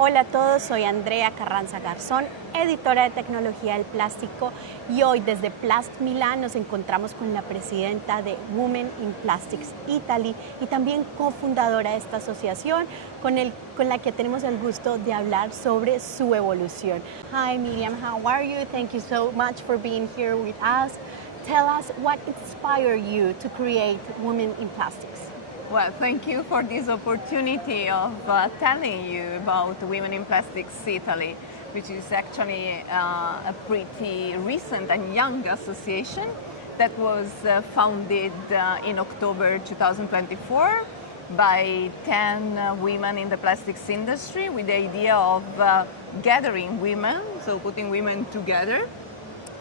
Hola a todos, soy Andrea Carranza Garzón, editora de Tecnología del Plástico, y hoy desde PLAST Milán nos encontramos con la presidenta de Women in Plastics Italy y también cofundadora de esta asociación con la que tenemos el gusto de hablar sobre su evolución. Hi Miriam, how are you? Thank you so much for being here with us. Tell us what inspired you to create Women in Plastics. Well, thank you for this opportunity of telling you about Women in Plastics Italy, which is actually a pretty recent and young association that was founded in October 2024 by 10 women in the plastics industry with the idea of gathering women, so putting women together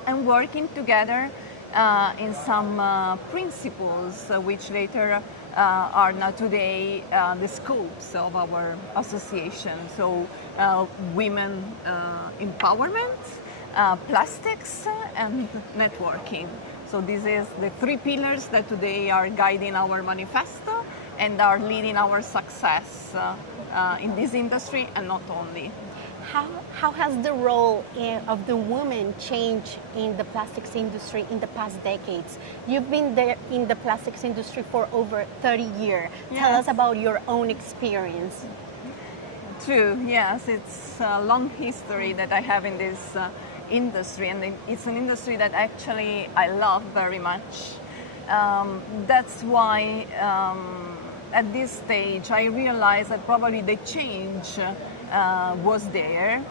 and working together in some principles which later are now today the scopes of our association. So women empowerment, plastics, and networking. So this is the three pillars that today are guiding our manifesto and are leading our success in this industry, and not only. How has the role of the woman changed in the plastics industry in the past decades? You've been there in the plastics industry for over 30 years. Yes. Tell us about your own experience. True, yes, it's a long history that I have in this industry, and it's an industry that actually I love very much. That's why at this stage I realized that probably the change was there.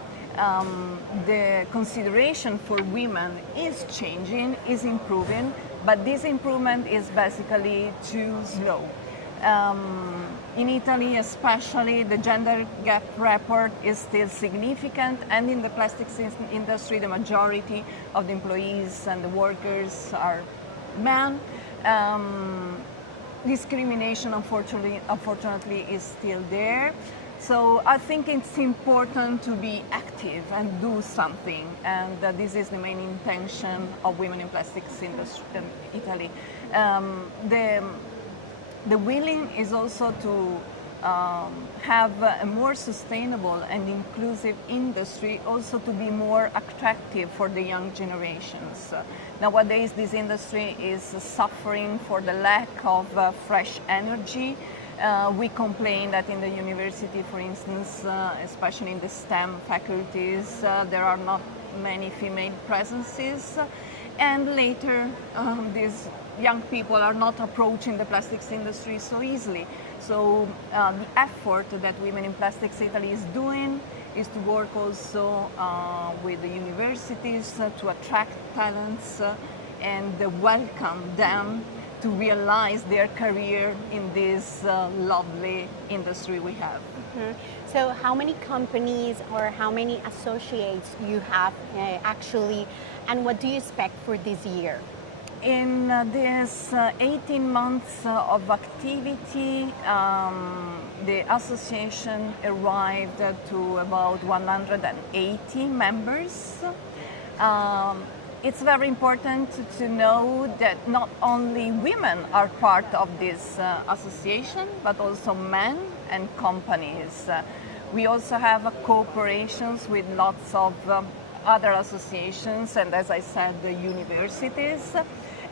The consideration for women is changing, is improving, but this improvement is basically too slow. In Italy especially, the gender gap report is still significant, and in the plastics industry the majority of the employees and the workers are men. Discrimination unfortunately is still there. So I think it's important to be active and do something, and this is the main intention of Women in Plastics Industry in Italy. The willing is also to have a more sustainable and inclusive industry, also to be more attractive for the young generations. Nowadays this industry is suffering for the lack of fresh energy. We complain that in the university, for instance, especially in the STEM faculties, there are not many female presences, and later these young people are not approaching the plastics industry so easily. So the effort that Women in Plastics Italy is doing is to work also with the universities to attract talents and welcome them to realize their career in this lovely industry we have. Mm-hmm. So how many companies or how many associates you have actually, and what do you expect for this year? In this 18 months of activity, the association arrived to about 180 members. It's very important to know that not only women are part of this association, but also men and companies. We also have cooperations with lots of other associations, and as I said, the universities.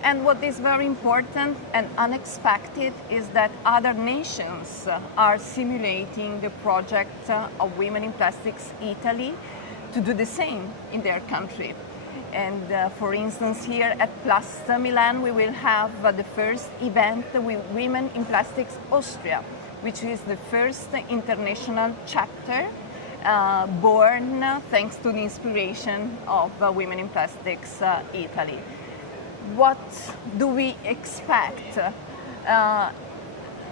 And what is very important and unexpected is that other nations are simulating the project of Women in Plastics Italy to do the same in their country. And for instance, here at PLAST Milan, we will have the first event with Women in Plastics Austria, which is the first international chapter born thanks to the inspiration of Women in Plastics Italy. What do we expect?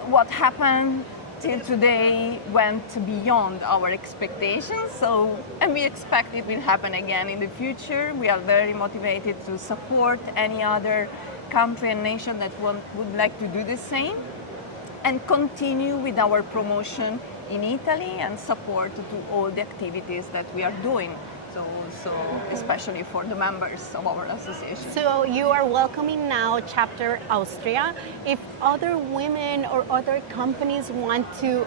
What happened till today went beyond our expectations, and we expect it will happen again in the future. We are very motivated to support any other country and nation that would like to do the same, and continue with our promotion in Italy and support to all the activities that we are doing so especially for the members of our association. So you are welcoming now chapter Austria. If other women or other companies want to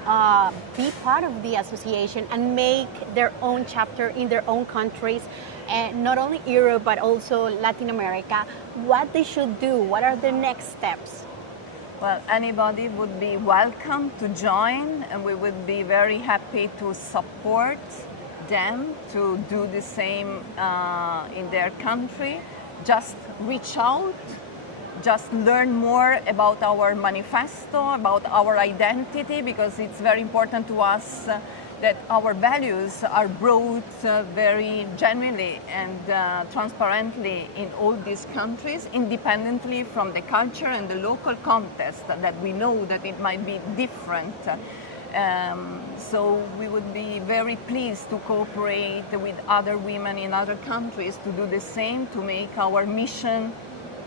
be part of the association and make their own chapter in their own countries, not only Europe but also Latin America, what they should do? What are the next steps? Well, anybody would be welcome to join, and we would be very happy to support them to do the same in their country. Just reach out, just learn more about our manifesto, about our identity, because it's very important to us that our values are brought very genuinely and transparently in all these countries, independently from the culture and the local context that we know that it might be different. So we would be very pleased to cooperate with other women in other countries to do the same, to make our mission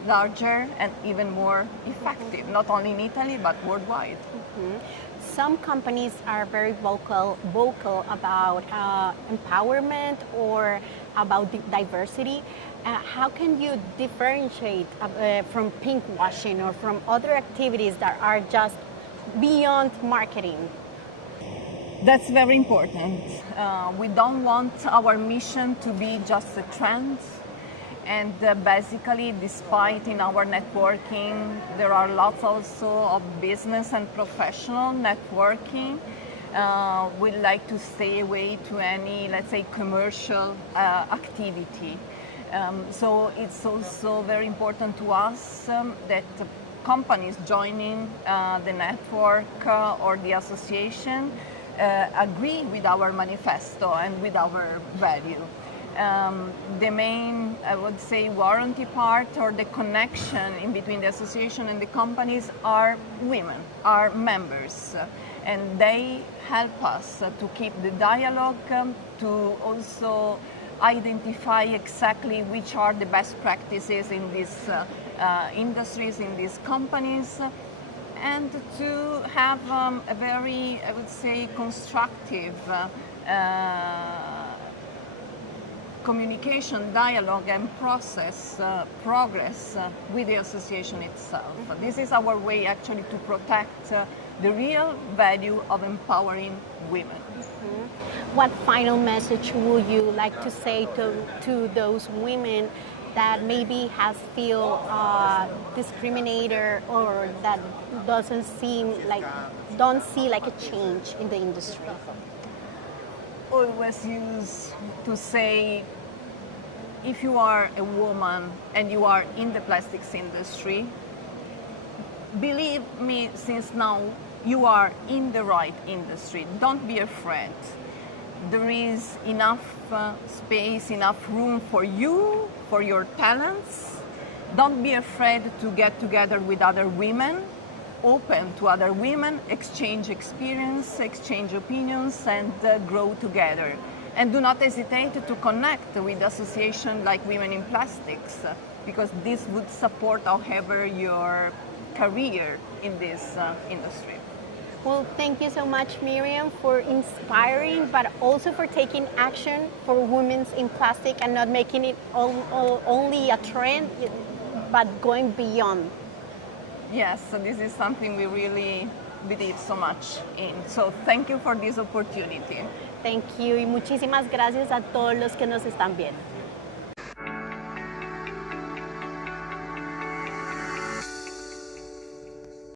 larger and even more effective, not only in Italy but worldwide. Mm-hmm. Some companies are very vocal about empowerment or about diversity. How can you differentiate from pinkwashing or from other activities that are just beyond marketing? That's very important. We don't want our mission to be just a trend. And basically, despite in our networking, there are lots also of business and professional networking. We like to stay away to any, let's say, commercial activity. So it's also very important to us that companies joining the network or the association agree with our manifesto and with our value. The main, I would say, warranty part or the connection in between the association and the companies are women, are members, and they help us to keep the dialogue, to also identify exactly which are the best practices in these industries, in these companies, and to have a very, I would say, constructive communication, dialogue, and progress with the association itself. This is our way actually to protect the real value of empowering women. Mm-hmm. What final message would you like to say to those women that maybe feel discriminated or that don't see like a change in the industry? Always use to say, if you are a woman and you are in the plastics industry, believe me, since now you are in the right industry. Don't be afraid. There is enough space, enough room for you, for your talents. Don't be afraid to get together with other women, open to other women, exchange experience, exchange opinions, and grow together. And do not hesitate to connect with associations like Women in Plastics, because this would support, however, your career in this industry. Well, thank you so much, Miriam, for inspiring, but also for taking action for women in plastic and not making it only a trend, but going beyond. Yes, so this is something we really believe so much in. So thank you for this opportunity. Thank you y muchísimas gracias a todos los que nos están viendo.